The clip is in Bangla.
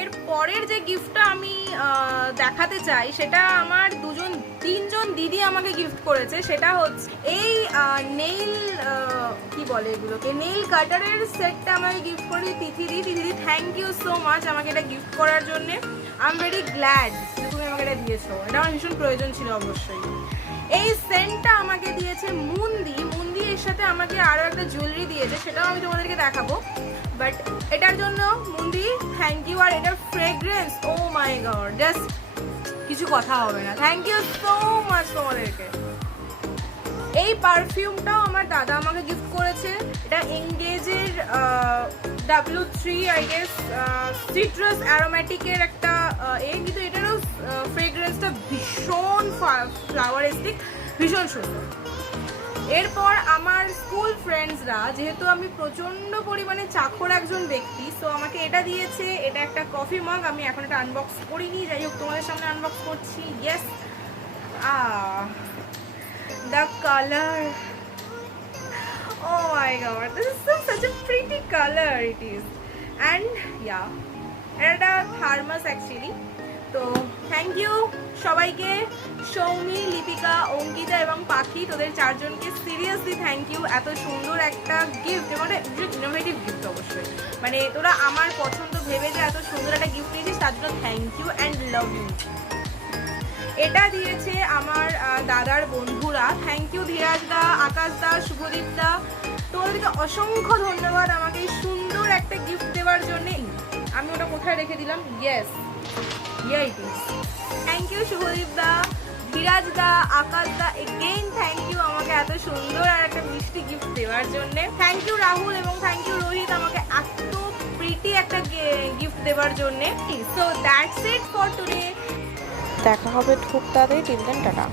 এর পরের যে গিফটটা আমি দেখাতে চাই সেটা আমার তিনজন দিদি আমাকে গিফট করেছে। সেটা হচ্ছে এই নেইল কি বলে এগুলোকে, নেইল কাটারের সেটটা আমাকে গিফট করেছে তিথিদি। থ্যাংক ইউ সো মাচ আমাকে এটা গিফট করার জন্য। আই এম ভেরি গ্ল্যাড যে তুমি আমাকে এটা দিয়েছো, এটা আমার ভীষণ প্রয়োজন ছিল অবশ্যই। এই সেন্টটা আমাকে দিয়েছে মুন্দি। এর সাথে আমাকে আরও একটা জুয়েলারি দিয়েছে, সেটাও আমি তোমাদেরকে দেখাবো। বাট এটার জন্য মুন্দি থ্যাংক ইউ। আর এটার fragrance, oh my god, just কিছু কথা হবে না। থ্যাংক ইউ সো মাচ তোমাদেরকে। এই পারফিউমটাও আমার দাদা আমাকে গিফট করেছে। এটা এনগেজের W3 আই গেস সিট্রাস অ্যারোমেটিকের একটা কিন্তু এটারও ফ্রেগ্রেন্সটা ভীষণ ফ্লাওয়ারিস্টিক, ভীষণ সুন্দর। এরপর আমার স্কুল ফ্রেন্ডসরা, যেহেতু আমি প্রচণ্ড পরিমাণে চাকর একজন ব্যক্তি, সো আমাকে এটা দিয়েছে। এটা একটা কফি মাগ, আমি এখন এটা আনবক্স করিনি, যাই হোক তোমাদের সামনে আনবক্স করছি। Yes, the color, oh my god, this is such a pretty color it is. And yeah, এটা থার্মাস অ্যাকচুয়ালি। তো থ্যাংক ইউ সবাইকে, সৌমি, লিপিকা, অঙ্কিতা এবং পাখি, তোদের চারজনকে সিরিয়াসলি থ্যাংক ইউ। এত সুন্দর একটা গিফট, মানে ইনোভেটিভ গিফট অবশ্যই, মানে তোরা আমার পছন্দ ভেবে যে এত সুন্দর একটা গিফট দিয়েছিস তার জন্য thank you and love you. এটা দিয়েছে আমার দাদার বন্ধুরা। থ্যাংক ইউ ধীরাজ দা, আকাশ দা, শুভদীপ দা, তোমাদেরকে অসংখ্য ধন্যবাদ আমাকে এই সুন্দর একটা গিফট দেওয়ার জন্যে। আমি ওটা কোথায় রেখে দিলাম, yes here it is. Thank you Shubhadeep দা, ধীরাজ দা, আকাশ দা, এগেইন থ্যাংক ইউ আমাকে এত সুন্দর আর একটা মিষ্টি গিফট দেওয়ার জন্যে। থ্যাংক ইউ রাহুল এবং থ্যাংক ইউ রোহিত আমাকে এত প্রিটি একটা গিফট দেওয়ার জন্যে। So that's it for today. দেখা হবে খুব তাড়াতাড়ি। Till then, tata.